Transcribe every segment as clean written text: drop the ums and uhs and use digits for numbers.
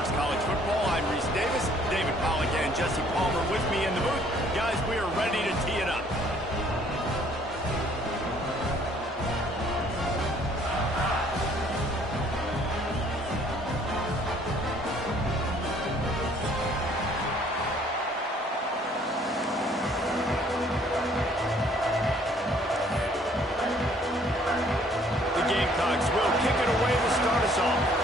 Sports College Football. I'm Reese Davis, David Pollack, and Jesse Palmer with me in the booth. Guys, we are ready to tee it up. The Gamecocks will kick it away to start us off.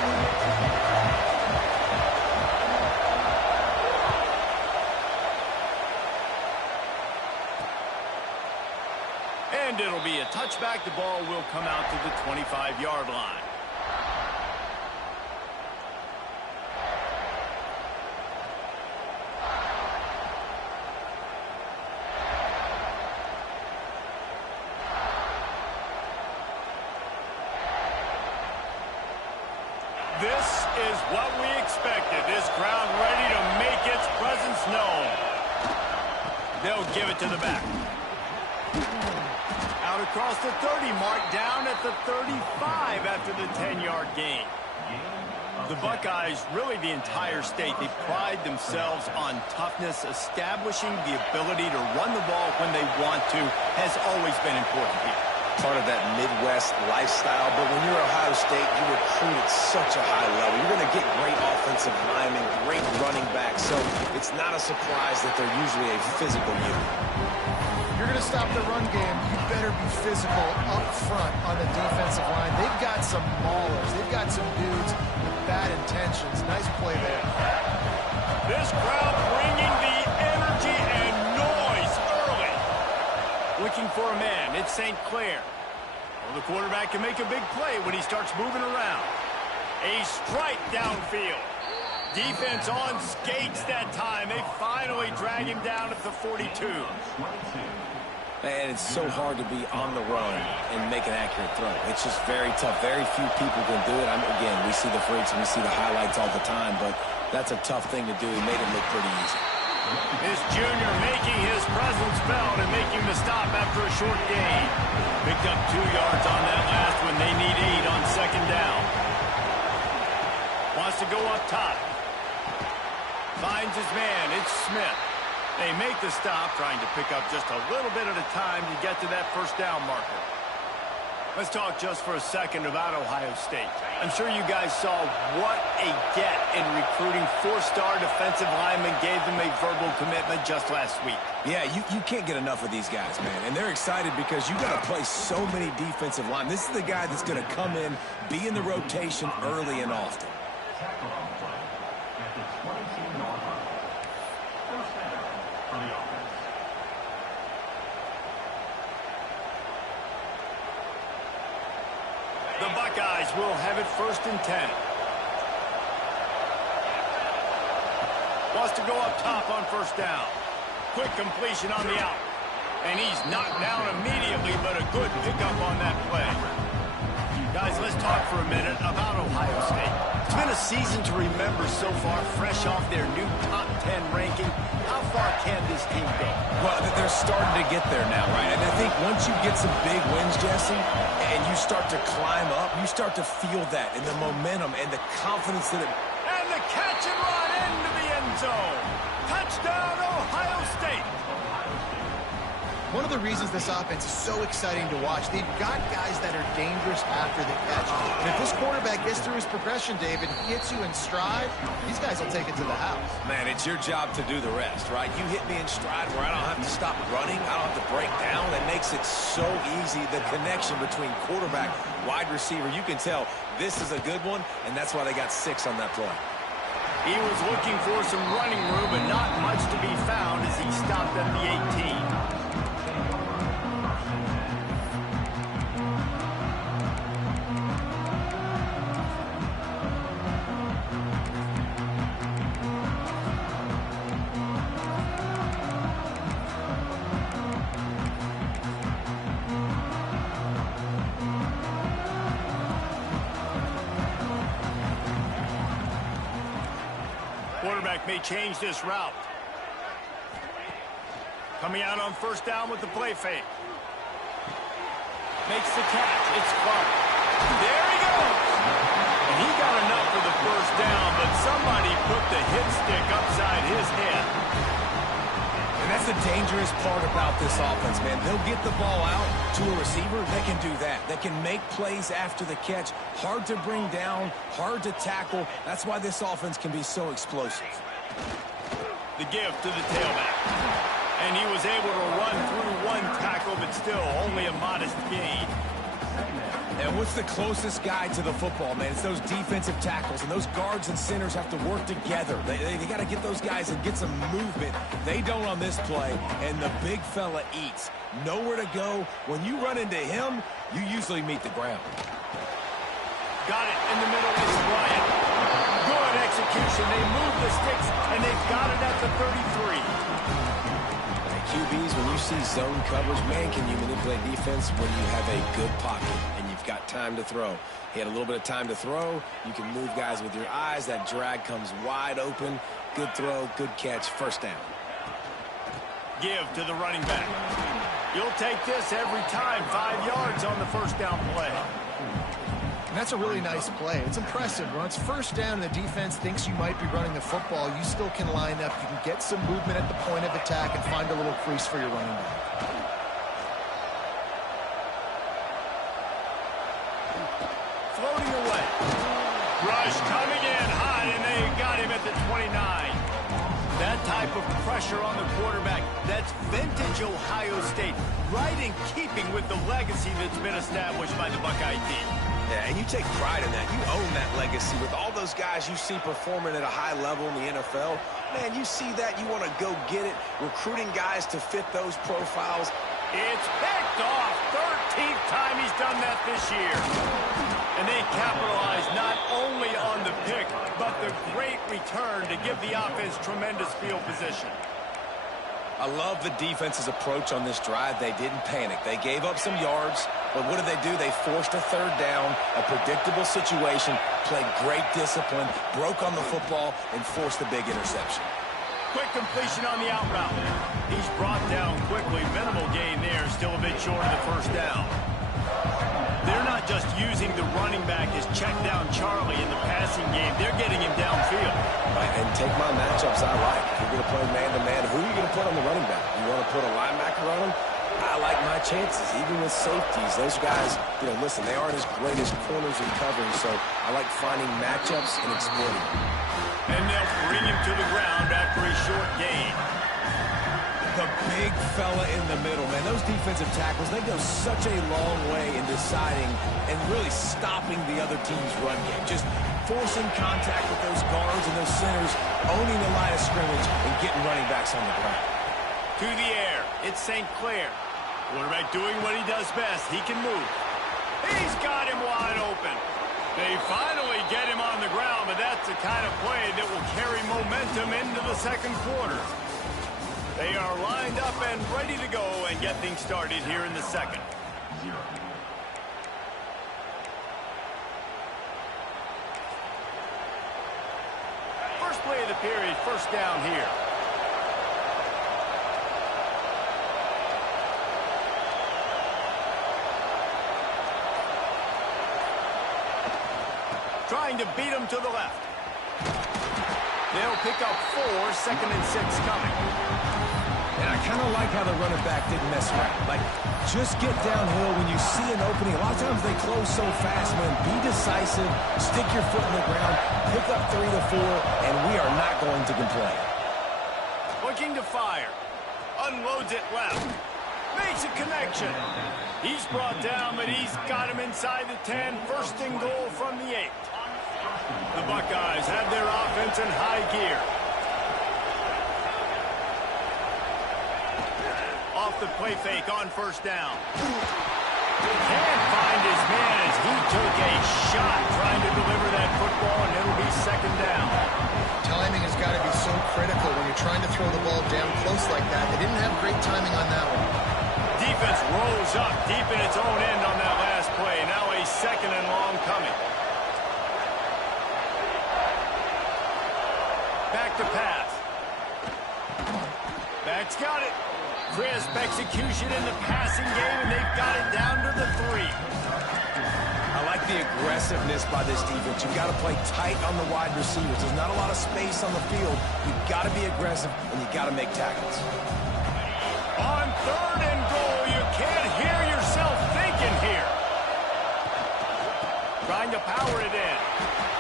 And it'll be a touchback. The ball will come out to the 25-yard line. This is what we expected. This crowd ready to make its presence known. They'll give it to the back. Out across the 30 mark, down at the 35 after the 10-yard gain. The Buckeyes, really the entire state, they pride themselves on toughness. Establishing the ability to run the ball when they want to has always been important here. Part of that Midwest lifestyle, but when you're Ohio State, you recruit at such a high level. You're going to get great offensive linemen, great running backs, so it's not a surprise that they're usually a physical unit. You're going to stop the run game, you better be physical up front on the defensive line. They've got some maulers. They've got some dudes with bad intentions. Nice play there. This crowd bringing the energy and noise early. Looking for a man. It's St. Clair. Well, the quarterback can make a big play when he starts moving around. A strike downfield. Defense on skates that time. They finally drag him down at the 42. And it's so hard to be on the run and make an accurate throw. It's just very tough. Very few people can do it. Again, we see the freaks and we see the highlights all the time, but that's a tough thing to do. He made it look pretty easy. This junior making his presence felt and making the stop after a short gain. Picked up 2 yards on that last one. They need 8 on second down. Wants to go up top. Finds his man. It's Smith. They make the stop, trying to pick up just a little bit at a time to get to that first down marker. Let's talk just for a second about Ohio State. I'm sure you guys saw what a get in recruiting. 4-star defensive linemen gave them a verbal commitment just last week. Yeah, you can't get enough of these guys, man. And they're excited because you got to play so many defensive linemen. This is the guy that's going to come in, be in the rotation early and often. The Buckeyes will have it 1st and 10. Wants to go up top on first down. Quick completion on the out. And he's knocked down immediately, but a good pickup on that play. Guys, let's talk for a minute about Ohio State. It's been a season to remember so far, fresh off their new top 10 ranking. How far can this team go? Well, they're starting to get there now, right? And I think once you get some big wins, Jesse, and you start to climb up, you start to feel that and the momentum and the confidence that it... And the catch and run into the end zone. Touchdown, Ohio State. One of the reasons this offense is so exciting to watch, they've got guys that are dangerous after the catch. And if this quarterback gets through his progression, David, he hits you in stride, these guys will take it to the house. Man, it's your job to do the rest, right? You hit me in stride where I don't have to stop running, I don't have to break down. It makes it so easy, the connection between quarterback, wide receiver. You can tell this is a good one, and that's why they got 6 on that play. He was looking for some running room, but not much to be found as he stopped at the 18. Quarterback may change this route. Coming out on first down with the play fake. Makes the catch. It's Clark. There he goes. And he got enough for the first down, but somebody the dangerous part about this offense, man. They'll get the ball out to a receiver. They can do that. They can make plays after the catch. Hard to bring down, hard to tackle. That's why this offense can be so explosive. The give to the tailback. And he was able to run through one tackle, but still only a modest gain. And what's the closest guy to the football, man? It's those defensive tackles, and those guards and centers have to work together. They got to get those guys and get some movement. They don't on this play, and the big fella eats. Nowhere to go. When you run into him, you usually meet the ground. Got it in the middle is Bryant. Good execution. They move the sticks, and they've got it at the 33. QBs, when you see zone coverage, man, can you manipulate defense when you have a good pocket and you've got time to throw. He had a little bit of time to throw. You can move guys with your eyes. That drag comes wide open. Good throw, good catch, first down. Give to the running back. You'll take this every time. 5 yards on the first down play. And that's a really nice play. It's impressive. When it's first down and the defense thinks you might be running the football, you still can line up. You can get some movement at the point of attack and find a little crease for your running back. Floating away. Rush coming in hot, and they got him at the 29. That type of pressure on the quarterback, that's vintage Ohio State, right in keeping with the legacy that's been established by the Buckeye team. Yeah, and you take pride in that. You own that legacy with all those guys you see performing at a high level in the NFL. Man, you see that, you want to go get it, recruiting guys to fit those profiles. It's picked off. 13th time he's done that this year. And they capitalize not only on the pick, but the great return to give the offense tremendous field position. I love the defense's approach on this drive. They didn't panic. They gave up some yards, but what did they do? They forced a third down, a predictable situation, played great discipline, broke on the football, and forced the big interception. Quick completion on the out route. He's brought down quickly. Minimal gain there, still a bit short of the first down. They're not just using the running back as check down Charlie in the passing game. They're getting him downfield. Right, and take my matchups I like. If you're going to play man-to-man, who are you going to put on the running back? You want to put a linebacker on him? I like my chances, even with safeties. Those guys, you know, listen, they aren't as great as corners in covering, so I like finding matchups and exploiting them. And they'll bring him to the ground after a short gain. The big fella in the middle, man. Those defensive tackles, they go such a long way in deciding and really stopping the other team's run game. Just forcing contact with those guards and those centers, owning the line of scrimmage, and getting running backs on the ground. To the air, it's St. Clair. Quarterback doing what he does best. He can move. He's got him wide open. They finally get him on the ground, but that's the kind of play that will carry momentum into the second quarter. They are lined up and ready to go and get things started here in the second. First play of the period, first down here. Trying to beat him to the left. They'll pick up 4, second and 6 coming. And I kind of like how the running back didn't mess around. Like, just get downhill when you see an opening. A lot of times they close so fast, man. Be decisive, stick your foot in the ground, pick up 3 to 4, and we are not going to complain. Looking to fire. Unloads it left. Makes a connection. He's brought down, but he's got him inside the 10. First and goal from the 8. The Buckeyes have their offense in high gear. Off the play fake on first down. Can't find his man as he took a shot trying to deliver that football, and it'll be second down. Timing has got to be so critical when you're trying to throw the ball down close like that. They didn't have great timing on that one. Defense rose up deep in its own end on that last play. Now a second and long coming. Back to pass. Back's got it. Crisp execution in the passing game, and they've got it down to the 3. I like the aggressiveness by this defense. You've got to play tight on the wide receivers. There's not a lot of space on the field. You've got to be aggressive, and you've got to make tackles. On 3rd and goal, you can't hear yourself thinking here. Trying to power it in.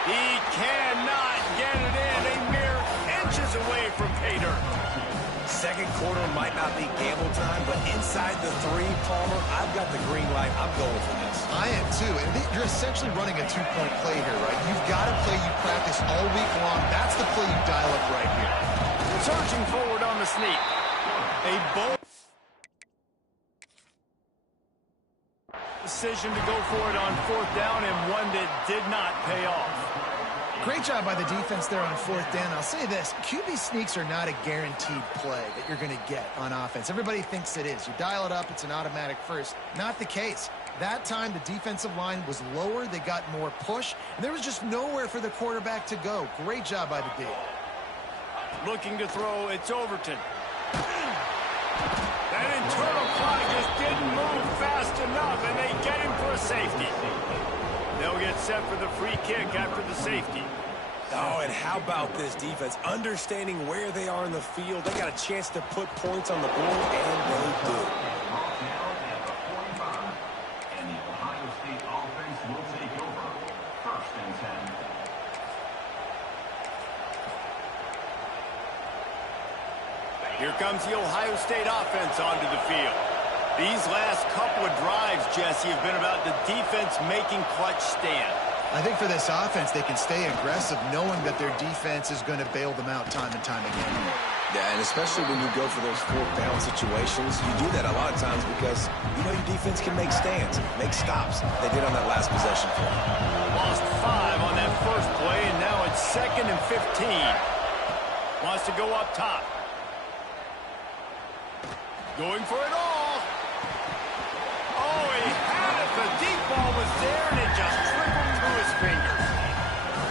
He cannot get it in. A mere inches away from pay dirt. Second quarter might not be gamble time, but inside the 3, Palmer, I've got the green light. I'm going for this. I am too. And you're essentially running a 2-point play here, right? You've got a play you practice all week long. That's the play you dial up right here. Surging forward on the sneak. A bold decision to go for it on 4th down, and one that did not pay off. Great job by the defense there on 4th down. I'll say this, QB sneaks are not a guaranteed play that you're going to get on offense. Everybody thinks it is. You dial it up, it's an automatic first. Not the case. That time, the defensive line was lower. They got more push, and there was just nowhere for the quarterback to go. Great job by the D. Looking to throw, it's Overton. That internal clock just didn't move fast enough, and they get him for a safety. They'll get set for the free kick after the safety. Oh, and how about this defense? Understanding where they are in the field. They got a chance to put points on the board, and they do. And the Ohio State offense will take over. 1st and 10. Here comes the Ohio State offense onto the field. These last couple of drives, Jesse, have been about the defense making clutch stand. I think for this offense, they can stay aggressive knowing that their defense is going to bail them out time and time again. Yeah, and especially when you go for those 4th down situations, you do that a lot of times because you know your defense can make stands, make stops. They did on that last possession play. Lost 5 on that first play, and now it's 2nd and 15. Wants to go up top. Going for it all. Oh, he had it. The deep ball was there, and it just trickled through his fingers.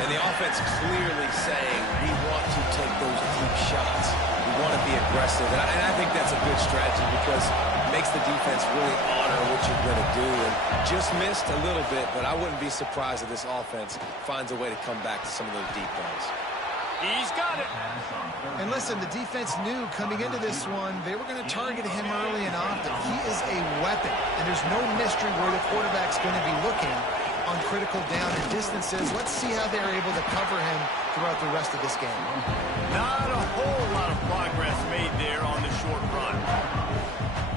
And the offense clearly saying, we want to take those deep shots. We want to be aggressive. And I think that's a good strategy because it makes the defense really honor what you're going to do. And just missed a little bit, but I wouldn't be surprised if this offense finds a way to come back to some of those deep balls. He's got it. And listen, the defense knew coming into this one, they were going to target him early and often. He is a weapon, and there's no mystery where the quarterback's going to be looking on critical down and distances. Let's see how they're able to cover him throughout the rest of this game. Not a whole lot of progress made there on the short run.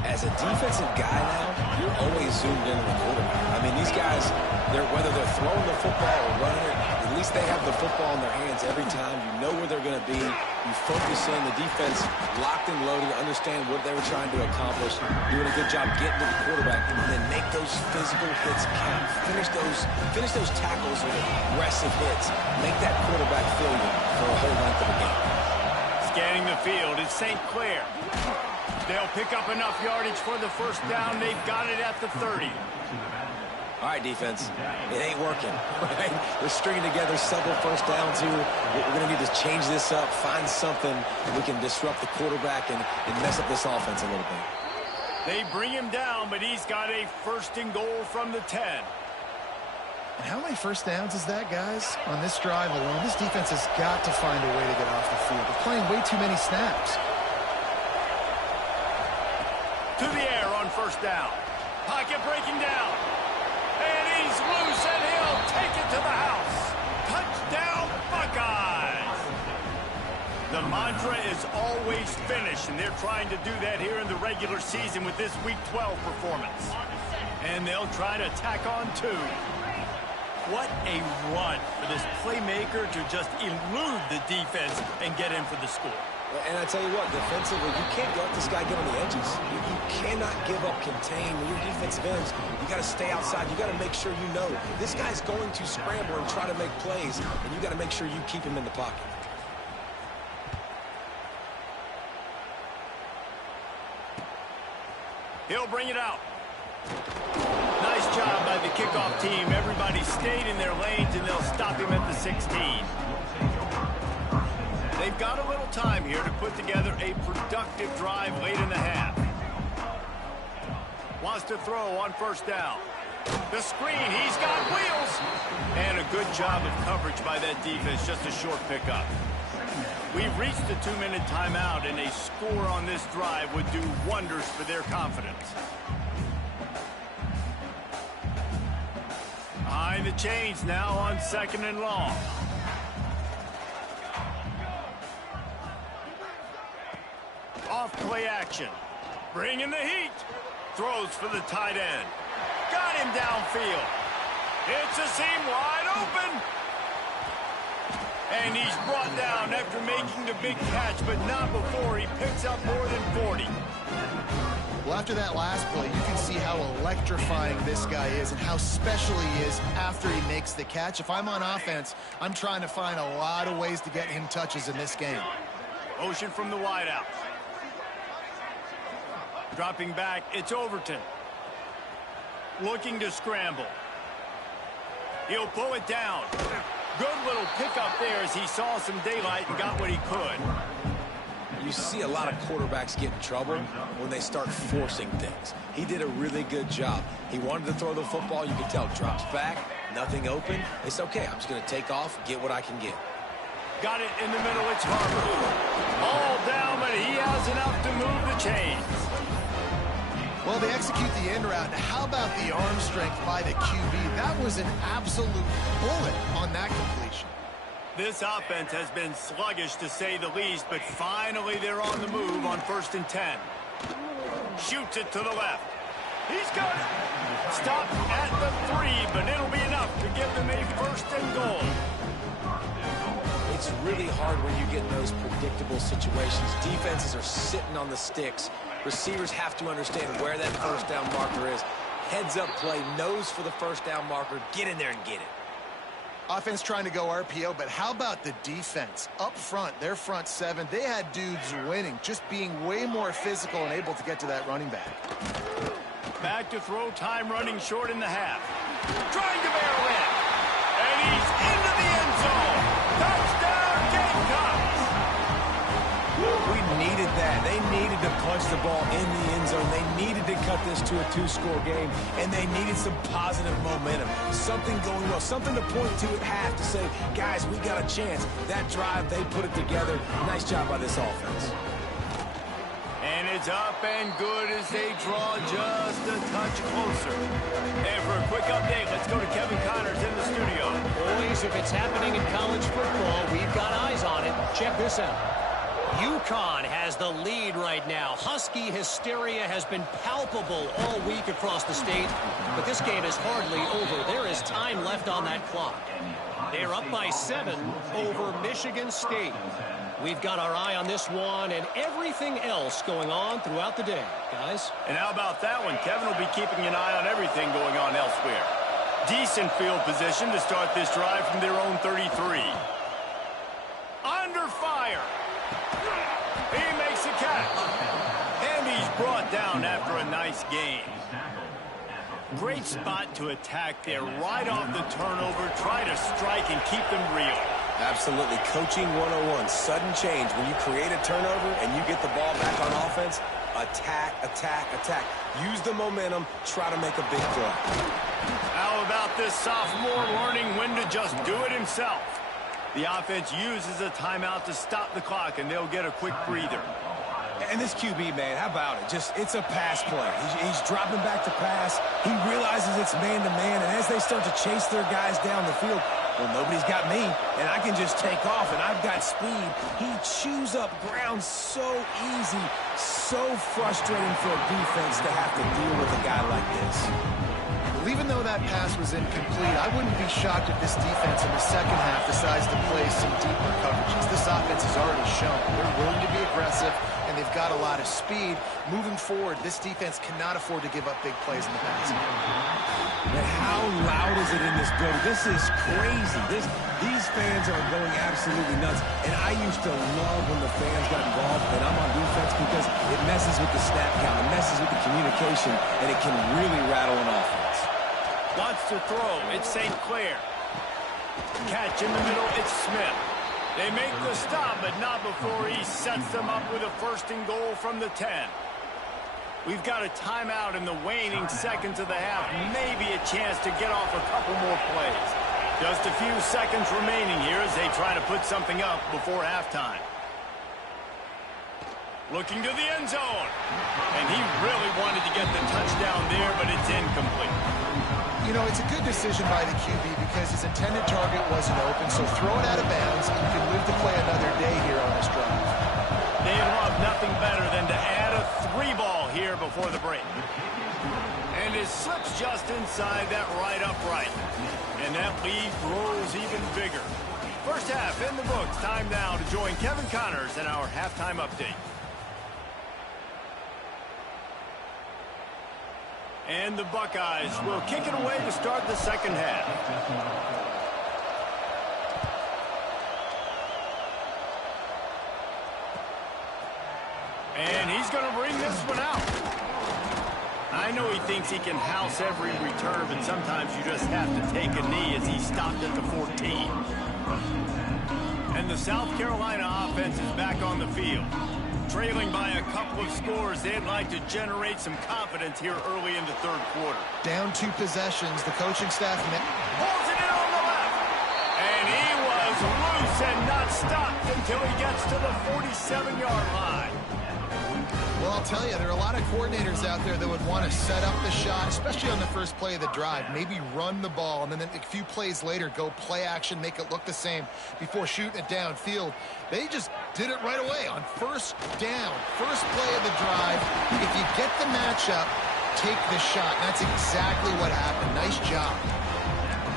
As a defensive guy now, you're always zoomed in on the quarterback. I mean, these guys, whether they're throwing the football or running it, at least they have the football in their hands every time. You know where they're going to be. You focus in. The defense locked and loaded, understand what they were trying to accomplish, doing a good job getting to the quarterback, and then make those physical hits count. Finish those tackles with aggressive hits. Make that quarterback feel you for a whole length of a game. Scanning the field, it's St. Clair. They'll pick up enough yardage for the 1st down. They've got it at the 30. All right, defense, it ain't working, right? They're stringing together several 1st downs here. We're going to need to change this up, find something we can disrupt the quarterback and mess up this offense a little bit. They bring him down, but he's got a 1st and goal from the 10. And how many 1st downs is that, guys? On this drive alone, this defense has got to find a way to get off the field. They're playing way too many snaps. To the air on 1st down. Pocket breaking down. And he's loose, and he'll take it to the house. Touchdown, Buckeyes! The mantra is always finish, and they're trying to do that here in the regular season with this Week 12 performance. And they'll try to tack on 2. What a run for this playmaker to just elude the defense and get in for the score. And I tell you what, defensively, you can't let this guy get on the edges. You cannot give up contain. When your defensive ends, you got to stay outside. You got to make sure you know this guy's going to scramble and try to make plays, and you got to make sure you keep him in the pocket. He'll bring it out. Nice job by the kickoff team. Everybody stayed in their lanes, and they'll stop him at the 16. They've got a little time here to put together a productive drive late in the half. Wants to throw on 1st down. The screen, he's got wheels. And a good job of coverage by that defense, just a short pickup. We've reached the 2-minute timeout, and a score on this drive would do wonders for their confidence. Behind the chains now on 2nd and long. Off play action. Bringing the heat. Throws for the tight end. Got him downfield. It's a seam wide open. And he's brought down after making the big catch, but not before he picks up more than 40. Well, after that last play, you can see how electrifying this guy is and how special he is after he makes the catch. If I'm on offense, I'm trying to find a lot of ways to get him touches in this game. Motion from the wideout. Dropping back, it's Overton. Looking to scramble. He'll pull it down. Good little pickup there as he saw some daylight and got what he could. You see a lot of quarterbacks get in trouble when they start forcing things. He did a really good job. He wanted to throw the football. You can tell, drops back, nothing open. It's okay. I'm just going to take off, get what I can get. Got it in the middle. It's Harper. All down, but he has enough to move the chains. Well, they execute the end route. Now, how about the arm strength by the QB? That was an absolute bullet on that completion. This offense has been sluggish, to say the least, but finally they're on the move on 1st and 10. Shoots it to the left. He's got it. Stopped at the 3, but it'll be enough to give them a 1st and goal. It's really hard when you get in those predictable situations. Defenses are sitting on the sticks. Receivers have to understand where that 1st down marker is. Heads up play, nose for the 1st down marker. Get in there and get it. Offense trying to go RPO, but how about the defense? Up front, their front 7, they had dudes winning, just being way more physical and able to get to that running back. Back to throw, time running short in the half. Trying to barrel in. And he's into the end zone. Touchdown, Gamecocks! We needed that. They needed to punch the ball in the end zone. They needed to cut this to a 2-score game, and they needed some positive momentum. Something going well, something to point to at half to say, guys, we got a chance. That drive, they put it together. Nice job by this offense. And it's up and good as they draw just a touch closer. And for a quick update, let's go to Kevin Connors in the studio. Boys, if it's happening in college football, we've got eyes on it. Check this out. UConn has the lead right now. Husky hysteria has been palpable all week across the state, but this game is hardly over. There is time left on that clock. They're up by 7 over Michigan State. We've got our eye on this one and everything else going on throughout the day, guys. And how about that one? Kevin will be keeping an eye on everything going on elsewhere. Decent field position to start this drive from their own 33. Under fire. He makes a catch. And he's brought down after a nice game. Great spot to attack there. Right off the turnover. Try to strike and keep them real. Absolutely. Coaching 101. Sudden change. When you create a turnover and you get the ball back on offense, attack, attack, attack. Use the momentum. Try to make a big play. How about this sophomore learning when to just do it himself? The offense uses a timeout to stop the clock, and they'll get a quick breather. And this QB, man, how about it? It's a pass play. He's dropping back to pass. He realizes it's man-to-man, and as they start to chase their guys down the field, well, nobody's got me, and I can just take off, and I've got speed. He chews up ground so easy, so frustrating for a defense to have to deal with a guy like this. Well, even though that pass was incomplete, I wouldn't be shocked if this defense in the second half decides to play some deeper coverages. This offense has already shown they're willing to be aggressive, and they've got a lot of speed. Moving forward, this defense cannot afford to give up big plays in the passing game. Man, how loud is it in this building? This is crazy. These fans are going absolutely nuts. And I used to love when the fans got involved, and I'm on defense because it messes with the snap count, it messes with the communication, and it can really rattle an offense. Wants to throw. It's St. Clair. Catch in the middle. It's Smith. They make the stop, but not before he sets them up with a 1st and goal from the 10. We've got a timeout in the waning seconds of the half. Maybe a chance to get off a couple more plays. Just a few seconds remaining here as they try to put something up before halftime. Looking to the end zone. And he really wanted to get the touchdown there, but it's incomplete. You know, it's a good decision by the QB because his intended target wasn't open, so throw it out of bounds, and you can live to play another day here on this drive. They'd love nothing better than to add a 3-ball here before the break. And it slips just inside that right upright. And that lead grows even bigger. First half in the books. Time now to join Kevin Connors in our halftime update. And the Buckeyes will kick it away to start the second half. And he's going to bring this one out. I know he thinks he can house every return, but sometimes you just have to take a knee as he stopped at the 14. And the South Carolina offense is back on the field. Trailing by a couple of scores, they'd like to generate some confidence here early in the third quarter. Down 2 possessions, the coaching staff pulls it in on the left. And he was loose and not stopped until he gets to the 47-yard line. Well, I'll tell you, there are a lot of coordinators out there that would want to set up the shot, especially on the first play of the drive. Maybe run the ball, and then a few plays later, go play action, make it look the same before shooting it downfield. They just did it right away on first down, first play of the drive. If you get the matchup, take the shot. That's exactly what happened. Nice job.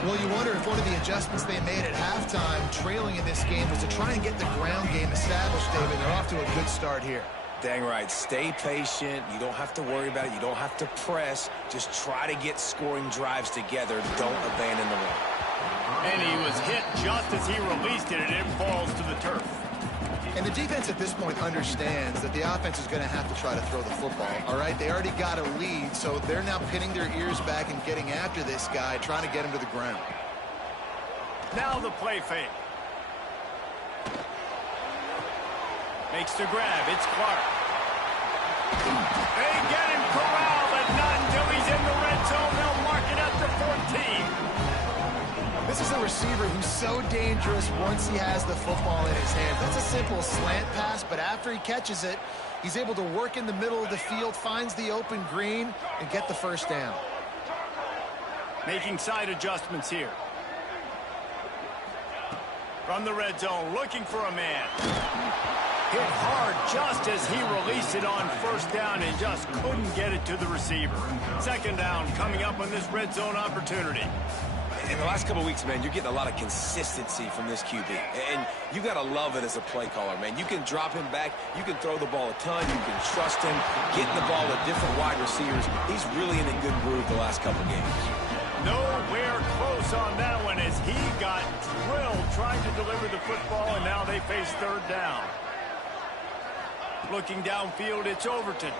Well, you wonder if one of the adjustments they made at halftime, trailing in this game, was to try and get the ground game established, David. They're off to a good start here. Dang right. Stay patient. You don't have to worry about it. You don't have to press. Just try to get scoring drives together. Don't abandon the run. And he was hit just as he released it, and it falls to the turf. And the defense at this point understands that the offense is going to have to try to throw the football, all right? They already got a lead, so they're now pinning their ears back and getting after this guy, trying to get him to the ground. Now the play fake. Makes the grab. It's Clark. They get him corralled, but not until he's in the red zone. They'll mark it at the 14. This is a receiver who's so dangerous once he has the football in his hands. That's a simple slant pass, but after he catches it, he's able to work in the middle of the field, finds the open green, and get the first down. Making side adjustments here. From the red zone, looking for a man. Hit hard just as he released it on first down and just couldn't get it to the receiver. Second down coming up on this red zone opportunity. In the last couple of weeks, man, you're getting a lot of consistency from this QB. And you got to love it as a play caller, man. You can drop him back. You can throw the ball a ton. You can trust him, getting the ball to different wide receivers. He's really in a good groove the last couple games. Nowhere close on that one as he got drilled trying to deliver the football, and now they face third down. Looking downfield, it's Overton.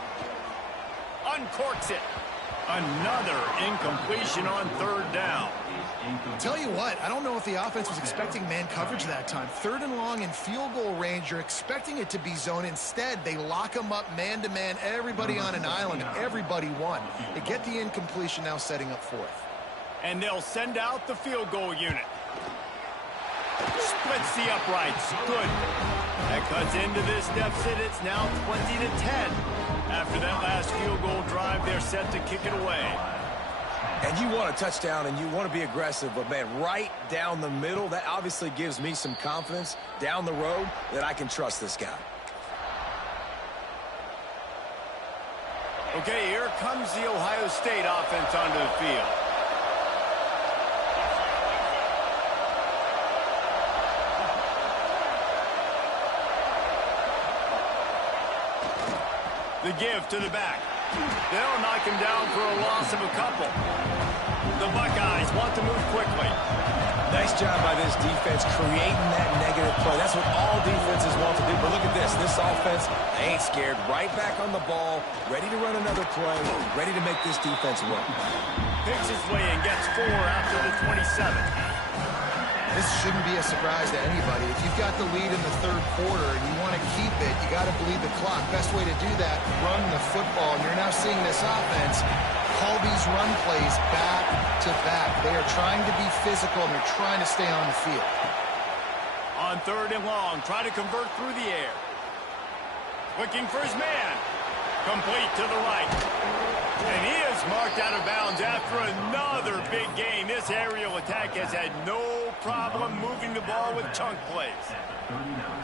Uncorks it. Another incompletion on third down. Tell you what, I don't know if the offense was expecting man coverage that time. Third and long in field goal range, you're expecting it to be zone. Instead, they lock them up man-to-man, everybody on an island, and everybody won. They get the incompletion, now setting up fourth. And they'll send out the field goal unit. Splits the uprights. Good. That cuts into this deficit. It's now 20-10. After that last field goal drive, they're set to kick it away. And you want a touchdown and you want to be aggressive, but, man, right down the middle, that obviously gives me some confidence down the road that I can trust this guy. Okay, here comes the Ohio State offense onto the field. The give to the back. They'll knock him down for a loss of a couple. The Buckeyes want to move quickly. Nice job by this defense creating that negative play. That's what all defenses want to do. But look at this. This offense ain't scared. Right back on the ball, ready to run another play, ready to make this defense work. Picks his way and gets 4 after the 27. This shouldn't be a surprise to anybody. If you've got the lead in the third quarter and you want to keep it, you got to bleed the clock. Best way to do that, run the football. And you're now seeing this offense call these run plays back to back. They are trying to be physical, and they're trying to stay on the field. On 3rd and long, try to convert through the air. Looking for his man. Complete to the right. And he is marked out of bounds after another big gain. This aerial attack has had no problem moving the ball with chunk plays.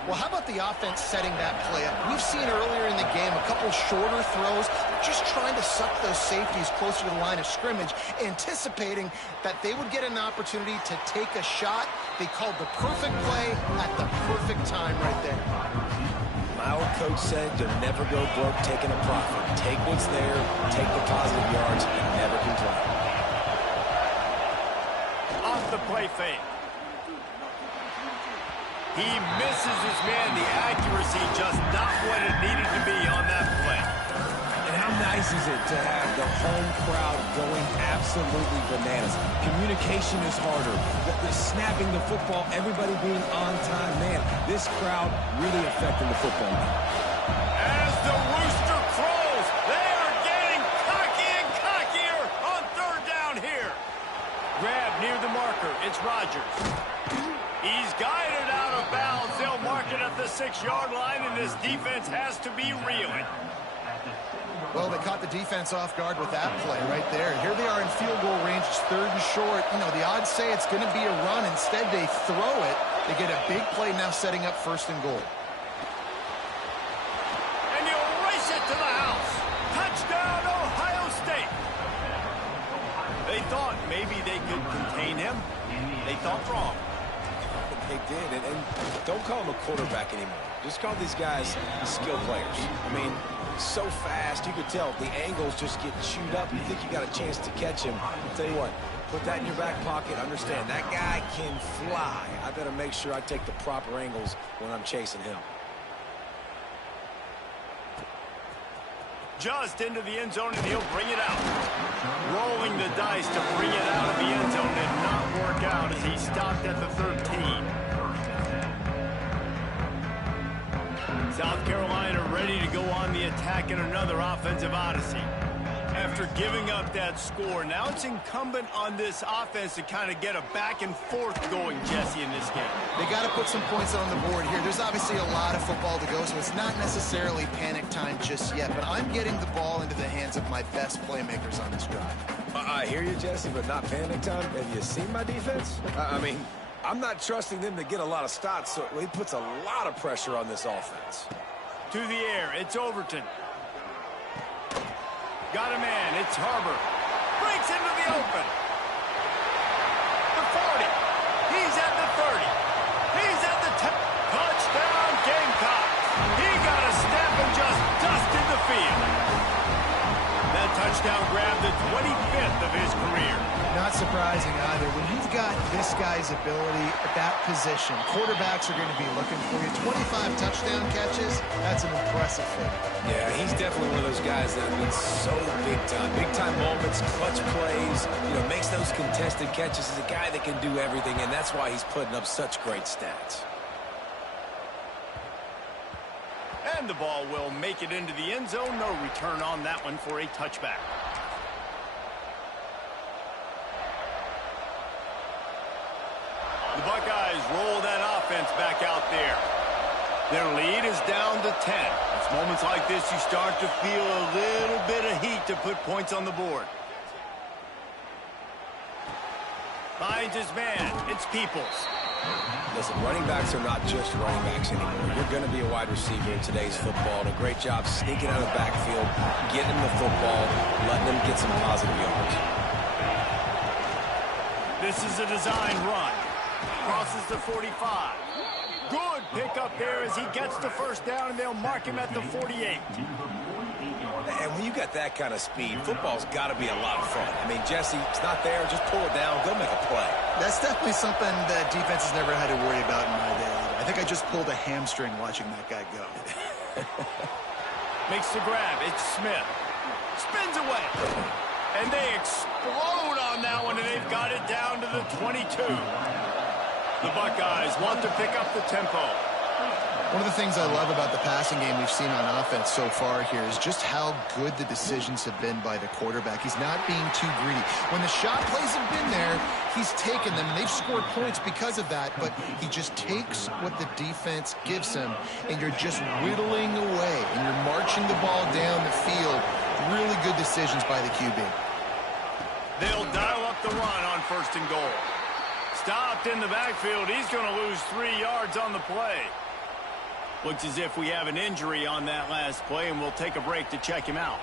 Well, how about the offense setting that play up? We've seen earlier in the game a couple shorter throws, just trying to suck those safeties closer to the line of scrimmage, anticipating that they would get an opportunity to take a shot. They called the perfect play at the perfect time right there. My old coach said you'll never go broke taking a profit. Take what's there, take the positive yards, and never complain. Off the play fake. He misses his man. The accuracy just not what it needed to be on that play. And how nice is it to have the home crowd going absolutely bananas? Communication is harder. The snapping the football, everybody being on time. Man, this crowd really affecting the football game. As the rooster crows, they are getting cocky and cockier on 3rd down here. Grab near the marker. It's Rodgers. He's guided out of bounds. They'll mark it at the 6-yard line, and this defense has to be reeling. Well, they caught the defense off guard with that play right there. Here they are in field goal range. It's 3rd and short. You know, the odds say it's going to be a run. Instead, they throw it. They get a big play now setting up 1st and goal. And you'll race it to the house. Touchdown, Ohio State. They thought maybe they could contain him. They thought wrong. They did, and don't call him a quarterback anymore. Just call these guys skill players. I mean, so fast, you could tell the angles just get chewed up. You think you got a chance to catch him. I'll tell you what, put that in your back pocket. Understand, that guy can fly. I better make sure I take the proper angles when I'm chasing him. Just into the end zone, and he'll bring it out. Rolling the dice to bring it out of the end zone did not work out as he stopped at the 13. South Carolina ready to go on the attack in another offensive odyssey. After giving up that score, now it's incumbent on this offense to kind of get a back and forth going, Jesse, in this game. They got to put some points on the board here. There's obviously a lot of football to go, so it's not necessarily panic time just yet, but I'm getting the ball into the hands of my best playmakers on this drive. I hear you, Jesse, but not panic time. Have you seen my defense? I mean, I'm not trusting them to get a lot of stops, so he puts a lot of pressure on this offense. To the air, it's Overton. Got a man, it's Harbor. Breaks into the open. The 40. He's at the 30. He's at the 10. Touchdown, Gamecocks. He got a snap and just dusted the field. That touchdown grabbed the 25th of his career. Not surprising either. When you've got this guy's ability at that position, quarterbacks are going to be looking for you. 25 touchdown catches, that's an impressive feat. Yeah, he's definitely one of those guys that have been so big time. Big time moments, clutch plays, makes those contested catches. He's a guy that can do everything, and that's why he's putting up such great stats. And the ball will make it into the end zone. No return on that one for a touchback. The Buckeyes roll that offense back out there. Their lead is down to 10. It's moments like this you start to feel a little bit of heat to put points on the board. Finds his man. It's Peoples. Listen, running backs are not just running backs anymore. You're going to be a wide receiver in today's football. And a great job sneaking out of the backfield, getting the football, letting them get some positive yards. This is a design run. Crosses the 45. Good pickup there as he gets the first down, and they'll mark him at the 48. And when you got that kind of speed, football's got to be a lot of fun. I mean, Jesse, it's not there. Just pull it down. Go make a play. That's definitely something that defense has never had to worry about in my day. I think I just pulled a hamstring watching that guy go. Makes the grab. It's Smith. Spins away. And they explode on that one, and they've got it down to the 22. The Buckeyes want to pick up the tempo. One of the things I love about the passing game we've seen on offense so far here is just how good the decisions have been by the quarterback. He's not being too greedy. When the shot plays have been there, he's taken them. They've scored points because of that, but he just takes what the defense gives him, and you're just whittling away, and you're marching the ball down the field. Really good decisions by the QB. They'll dial up the run on 1st and goal. Stopped in the backfield. He's going to lose 3 yards on the play. Looks as if we have an injury on that last play, and we'll take a break to check him out.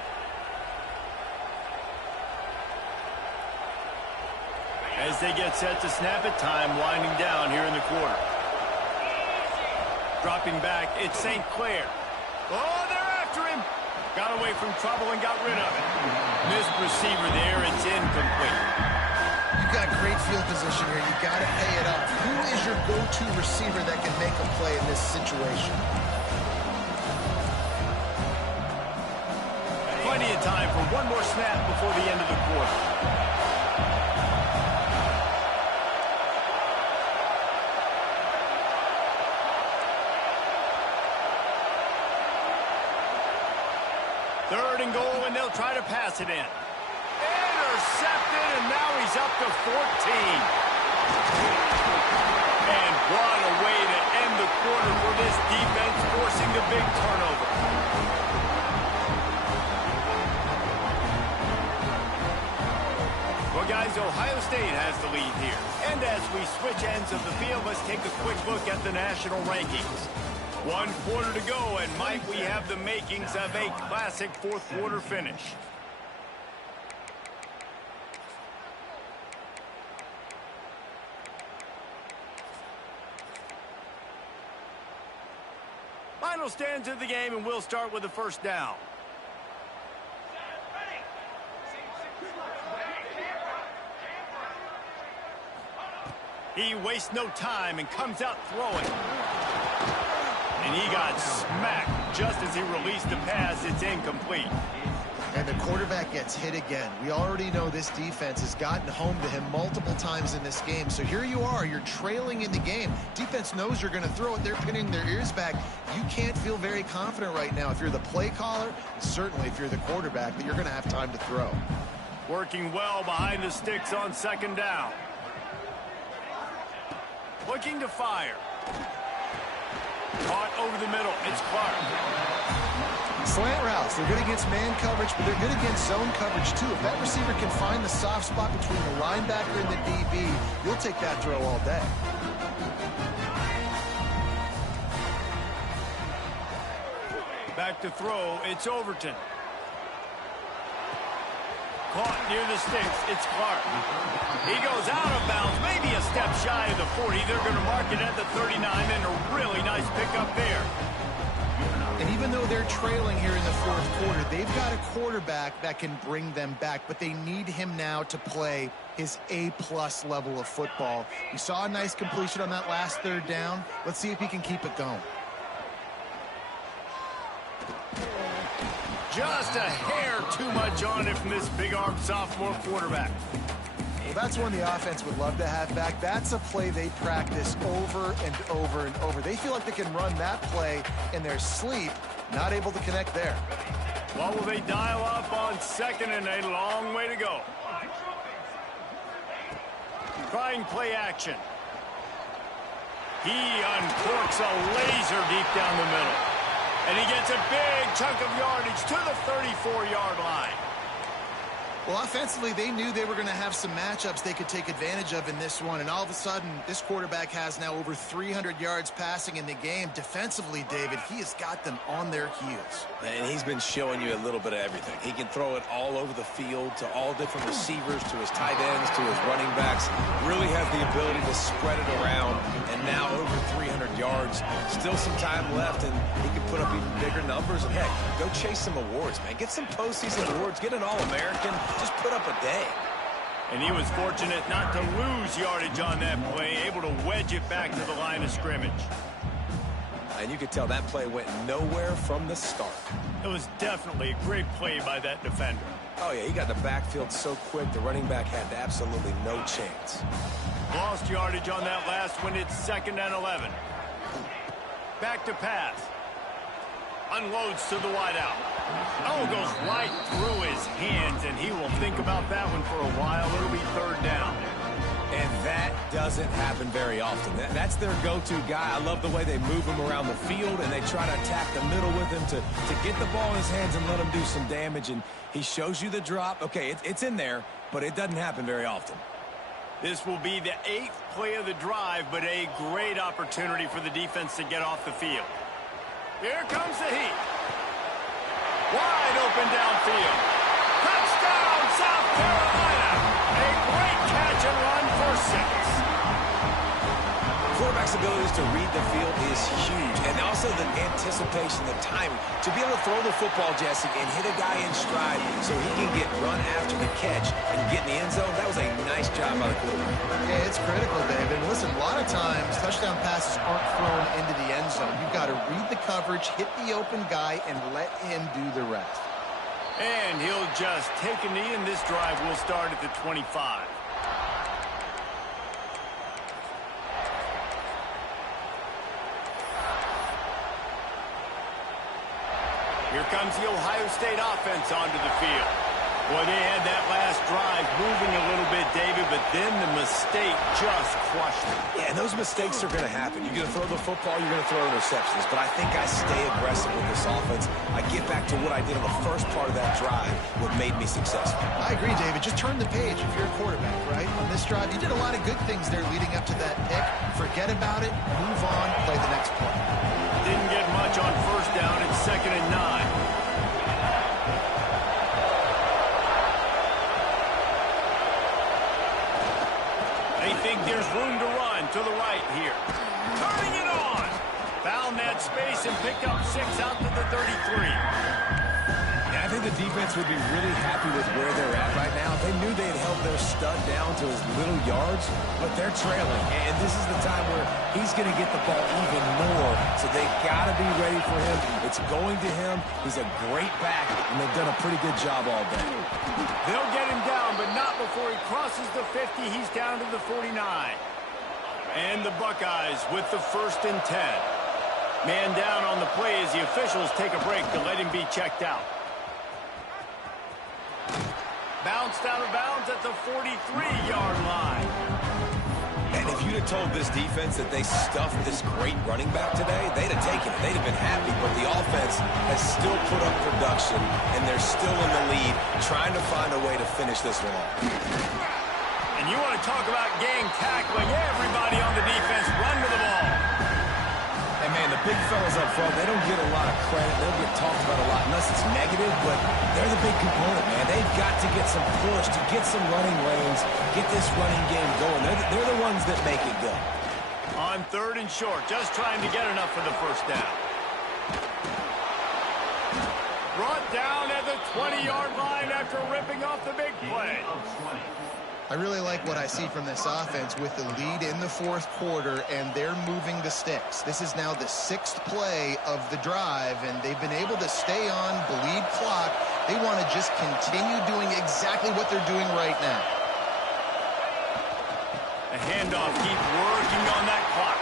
As they get set to snap it, time winding down here in the quarter. Dropping back, it's St. Clair. Oh, they're after him. Got away from trouble and got rid of it. Missed receiver there, it's incomplete. You've got great field position here. You've got to pay it up. Who is your go-to receiver that can make a play in this situation? Plenty of time for one more snap before the end of the quarter. Third and goal, and they'll try to pass it in. Intercepted, and now he's up to 14. And what a way to end the quarter for this defense, forcing the big turnover. Well, guys, Ohio State has the lead here. And as we switch ends of the field, let's take a quick look at the national rankings. 1 quarter to go, and Mike, we have the makings of a classic 4th quarter finish. Final stands of the game, and we'll start with the 1st down. He wastes no time and comes out throwing. And he got smacked just as he released the pass. It's incomplete. And the quarterback gets hit again. We already know this defense has gotten home to him multiple times in this game. So here you are. You're trailing in the game. Defense knows you're going to throw it. They're pinning their ears back. You can't feel very confident right now if you're the play caller, certainly if you're the quarterback, that you're going to have time to throw. Working well behind the sticks on 2nd down. Looking to fire. Caught over the middle. It's Clark. Slant routes. They're good against man coverage, but they're good against zone coverage, too. If that receiver can find the soft spot between the linebacker and the DB, you'll take that throw all day. Back to throw. It's Overton. Caught near the sticks. It's Clark. He goes out of bounds, maybe a step shy of the 40. They're going to mark it at the 39, and a really nice pickup there. And even though they're trailing here in the 4th quarter, they've got a quarterback that can bring them back, but they need him now to play his A-plus level of football. We saw a nice completion on that last 3rd down. Let's see if he can keep it going. Just a hair too much on it from this big-armed sophomore quarterback. Well, that's one the offense would love to have back. That's a play they practice over and over and over. They feel like they can run that play in their sleep, not able to connect there. What will they dial up on 2nd and a long way to go? Trying play action. He uncorks a laser deep down the middle. And he gets a big chunk of yardage to the 34-yard line. Well, offensively, they knew they were going to have some matchups they could take advantage of in this one. And all of a sudden, this quarterback has now over 300 yards passing in the game. Defensively, David, he has got them on their heels. And he's been showing you a little bit of everything. He can throw it all over the field to all different receivers, to his tight ends, to his running backs. Really has the ability to spread it around. And now over 300 yards. Still some time left, and he can put up even bigger numbers. And, heck, go chase some awards, man. Get some postseason awards. Get an All-American. Just put up a day. And he was fortunate not to lose yardage on that play, able to wedge it back to the line of scrimmage. And you could tell that play went nowhere from the start. It was definitely a great play by that defender. Oh, yeah, he got the backfield so quick, the running back had absolutely no chance. Lost yardage on that last one. It's 2nd and 11. Back to pass. Unloads to the wideout. Oh, goes right through his hands, and he will think about that one for a while. It'll be third down. And that doesn't happen very often. That's their go-to guy. I love the way they move him around the field, and they try to attack the middle with him to get the ball in his hands and let him do some damage. And he shows you the drop. Okay, it's in there, but it doesn't happen very often. This will be the 8th play of the drive, but a great opportunity for the defense to get off the field. Here comes the heat. Wide open downfield. Touchdown, South Carolina. A great catch and run for 6. Quarterback's abilities to read the field is huge, and also the anticipation, the timing. To be able to throw the football, Jesse, and hit a guy in stride so he can get run after the catch and get in the end zone, that was a nice job by the quarterback. Yeah, it's critical, David. Listen, a lot of times touchdown passes aren't thrown into the end zone. You've got to read the coverage, hit the open guy, and let him do the rest. And he'll just take a knee, and this drive will start at the 25. Here comes the Ohio State offense onto the field. Boy, they had that last drive moving a little bit, David, but then the mistake just crushed them. Yeah, and those mistakes are going to happen. You're going to throw the football, you're going to throw interceptions. But I think I stay aggressive with this offense. I get back to what I did on the first part of that drive, what made me successful. I agree, David. Just turn the page if you're a quarterback, right? On this drive, you did a lot of good things there leading up to that pick. Forget about it, move on, play the next play. Didn't get much on first down. It's 2nd and 9. They think there's room to run to the right here. Turning it on. Found that space and picked up 6 out to the 33. I think the defense would be really happy with where they're at right now. They knew they had held their stud down to his little yards, but they're trailing. And this is the time where he's going to get the ball even more. So they got to be ready for him. It's going to him. He's a great back, and they've done a pretty good job all day. They'll get him down, but not before he crosses the 50. He's down to the 49. And the Buckeyes with the 1st and 10. Man down on the play as the officials take a break to let him be checked out. Bounced out of bounds at the 43-yard line. And if you'd have told this defense that they stuffed this great running back today, they'd have taken it. They'd have been happy. But the offense has still put up production, and they're still in the lead, trying to find a way to finish this one off. And you want to talk about gang tackling. Everybody on the defense run to the ball. And, man, the big fellas up front, they don't get a lot of credit. They don't get talked about a lot unless it's negative, but they're the big component, man. They've got to get some push, to get some running lanes, get this running game going. They're the ones that make it go. On 3rd and short, just trying to get enough for the first down. Brought down at the 20-yard line after ripping off the big play. I really like what I see from this offense with the lead in the 4th quarter, and they're moving the sticks. This is now the 6th play of the drive, and they've been able to stay on, bleed clock. They want to just continue doing exactly what they're doing right now. The handoff, keep working on that clock.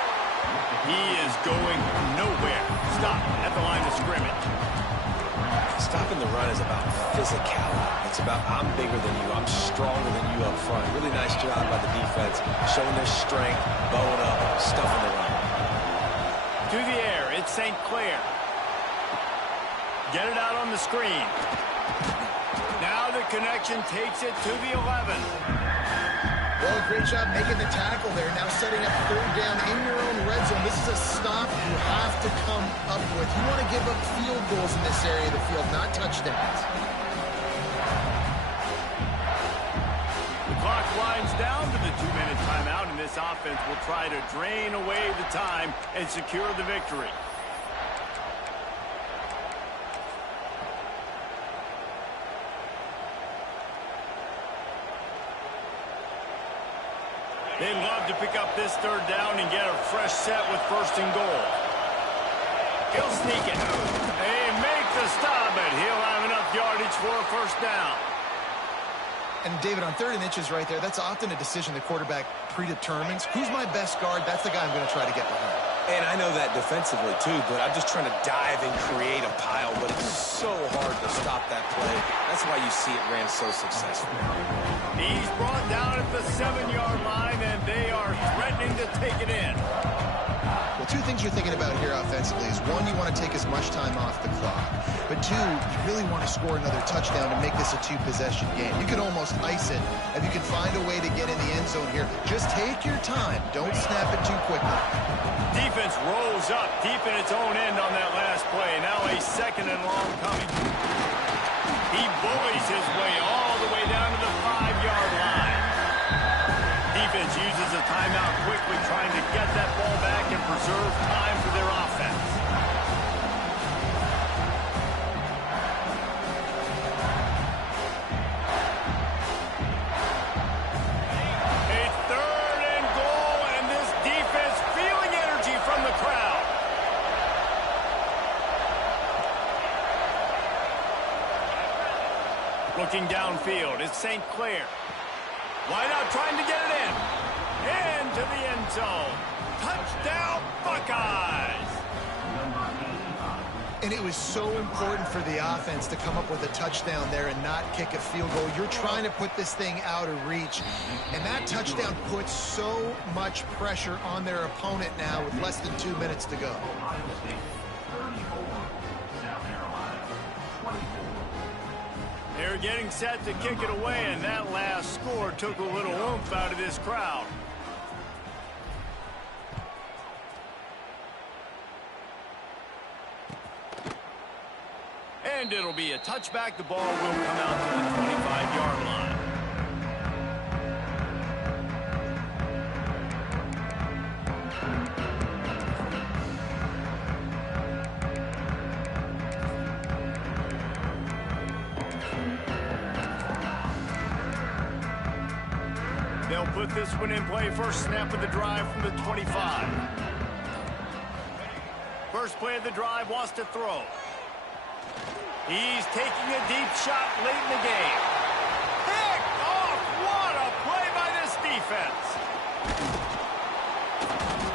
He is going nowhere. Stop at the line of scrimmage. Stopping the run is about physicality. It's about I'm bigger than you, I'm stronger than you up front. Really nice job by the defense, showing their strength, bowing up, stuffing the run. To the air, it's St. Clair. Get it out on the screen. Now the connection takes it to the 11. Well, great job making the tackle there. Now setting up 3rd down in your own red zone. This is a stop you have to come up with. You want to give up field goals in this area of the field, not touchdowns. The clock winds down to the 2-minute timeout, and this offense will try to drain away the time and secure the victory. They'd love to pick up this 3rd down and get a fresh set with 1st and goal. He'll sneak it. They make the stop, but he'll have enough yardage for a 1st down. And, David, on 3rd and inches right there, that's often a decision the quarterback predetermines. Who's my best guard? That's the guy I'm going to try to get behind. And I know that defensively, too, but I'm just trying to dive and create a pile, but it's so hard to stop that play. That's why you see it ran so successful. He's brought down at the 7-yard line, and they are threatening to take it in. Well, two things you're thinking about here offensively is, one, you want to take as much time off the clock. But two, you really want to score another touchdown to make this a two-possession game. You can almost ice it if you can find a way to get in the end zone here. Just take your time. Don't snap it too quickly. Defense rolls up deep in its own end on that last play. Now a 2nd and long coming. He bullies his way all the way down to the 5-yard line. Defense uses a timeout quickly, trying to get that ball back and preserve time for their offense. A 3rd and goal, and this defense feeling energy from the crowd. Looking downfield, it's St. Clair. Wide out, trying to get it in. Into the end zone. Touchdown, Buckeyes! And it was so important for the offense to come up with a touchdown there and not kick a field goal. You're trying to put this thing out of reach. And that touchdown puts so much pressure on their opponent now with less than 2 minutes to go. Ohio State 34, South Carolina 24. They're getting set to kick it away, and that last score took a little oomph out of this crowd. And it'll be a touchback. The ball will come out to the 25-yard line. They'll put this one in play. First snap of the drive from the 25. First play of the drive, wants to throw. He's taking a deep shot late in the game. Picked off! What a play by this defense.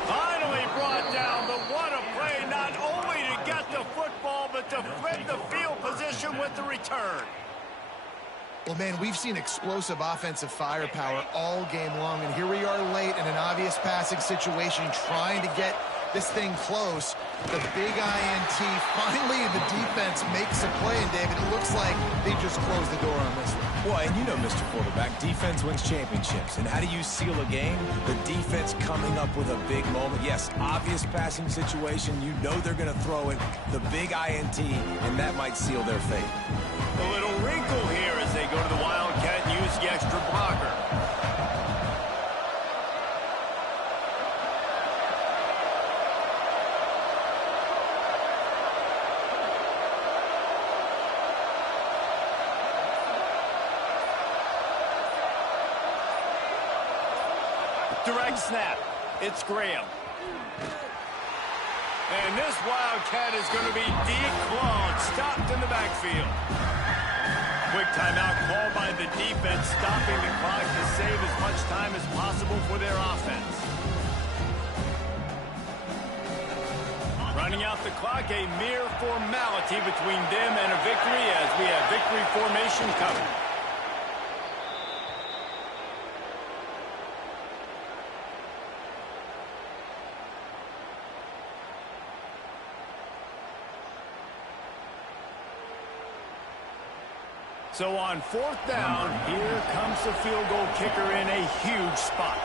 Finally brought down, but what a play, not only to get the football, but to flip the field position with the return. Well, man, we've seen explosive offensive firepower all game long, and here we are late in an obvious passing situation trying to get this thing close. The big INT, finally the defense makes a play, and David, it looks like they just closed the door on this one. Well, and you know, Mr. Quarterback, defense wins championships. And how do you seal a game? The defense coming up with a big moment. Yes, obvious passing situation. You know they're going to throw it. The big INT, and that might seal their fate. A little wrinkle here as they go to the Wildcat and use the extra blocker. Direct snap. It's Graham. And this Wildcat is going to be declawed, stopped in the backfield. Quick timeout called by the defense, stopping the clock to save as much time as possible for their offense. Running out the clock, a mere formality between them and a victory as we have victory formation covered. So on 4th down, here comes the field goal kicker in a huge spot.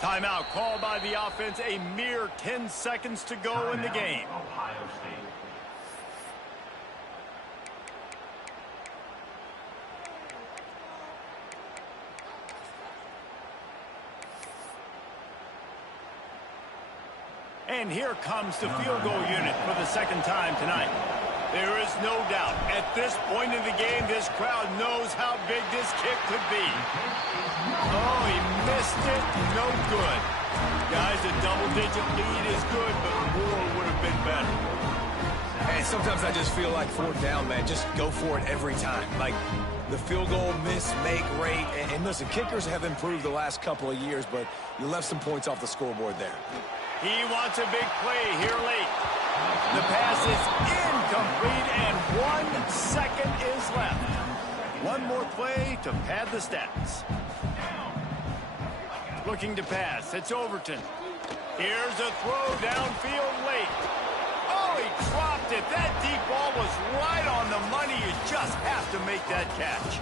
Timeout called by the offense, a mere 10 seconds to go in the game. Ohio State. And here comes the field goal unit for the second time tonight. There is no doubt, at this point in the game, this crowd knows how big this kick could be. Oh, he missed it. No good. Guys, a double-digit lead is good, but more would have been better. And sometimes I just feel like fourth down, man. Just go for it every time. Like the field goal miss-make rate. And listen, kickers have improved the last couple of years, but you left some points off the scoreboard there. He wants a big play here late. The pass is incomplete, and 1 second is left. One more play to pad the stats. Looking to pass. It's Overton. Here's a throw downfield late. Oh, he dropped it. That deep ball was right on the money. You just have to make that catch.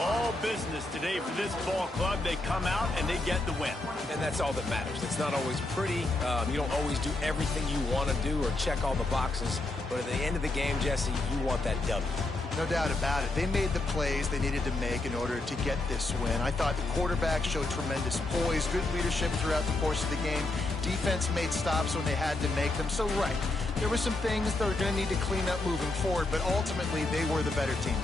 All business today for this ball club. They come out and they get the win. And that's all that matters. It's not always pretty. You don't always do everything you want to do or check all the boxes. But at the end of the game, Jesse, you want that W. No doubt about it. They made the plays they needed to make in order to get this win. I thought the quarterback showed tremendous poise, good leadership throughout the course of the game. Defense made stops when they had to make them. So, right, there were some things that are going to need to clean up moving forward, but ultimately they were the better team.